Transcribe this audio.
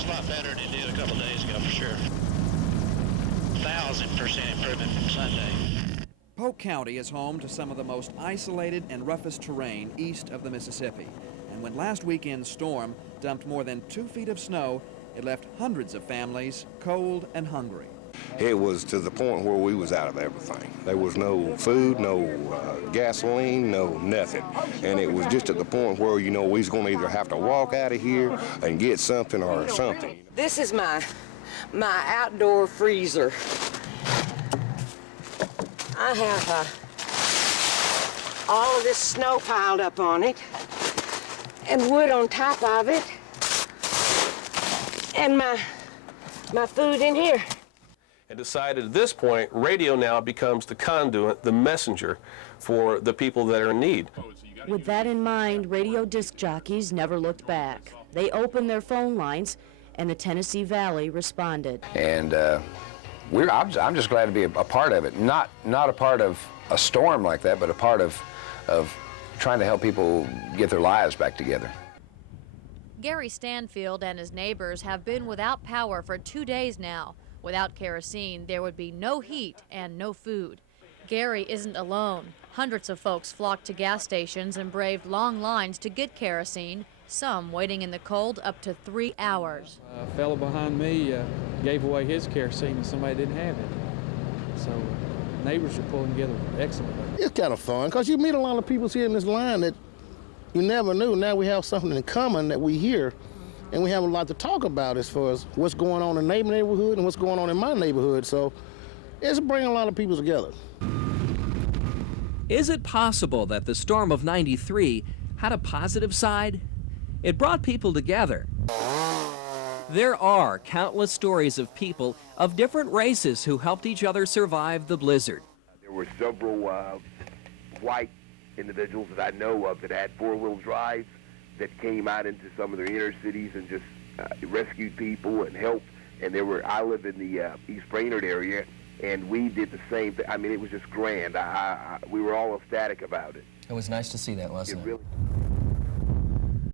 It's a lot better than it did a couple days ago, for sure. 1,000% improvement from Sunday. Polk County is home to some of the most isolated and roughest terrain east of the Mississippi. And when last weekend's storm dumped more than 2 feet of snow, it left hundreds of families cold and hungry. It was to the point where we was out of everything. There was no food, no gasoline, no nothing. And it was just at the point where, you know, we was going to either have to walk out of here and get something or something. This is my outdoor freezer. I have all of this snow piled up on it and wood on top of it and my food in here. And decided at this point, radio now becomes the conduit, the messenger for the people that are in need. With that in mind, radio disc jockeys never looked back. They opened their phone lines, and the Tennessee Valley responded. And I'm just glad to be a part of it. Not a part of a storm like that, but a part of trying to help people get their lives back together. Gary Stanfield and his neighbors have been without power for 2 days now. Without kerosene, there would be no heat and no food. Gary isn't alone. Hundreds of folks flocked to gas stations and braved long lines to get kerosene, some waiting in the cold up to 3 hours. A fellow behind me gave away his kerosene and somebody didn't have it. So neighbors are pulling together excellently. It's kind of fun because you meet a lot of people here in this line that you never knew. Now we have something in common that we hear. And we have a lot to talk about as far as what's going on in the neighborhood and what's going on in my neighborhood. So it's bringing a lot of people together. Is it possible that the storm of '93 had a positive side? It brought people together. There are countless stories of people of different races who helped each other survive the blizzard. There were several white individuals that I know of that had four-wheel drives that came out into some of their inner cities and just rescued people and helped. And I live in the East Brainerd area, and we did the same thing. I mean, it was just grand. We were all ecstatic about it. It was nice to see that, wasn't it? Really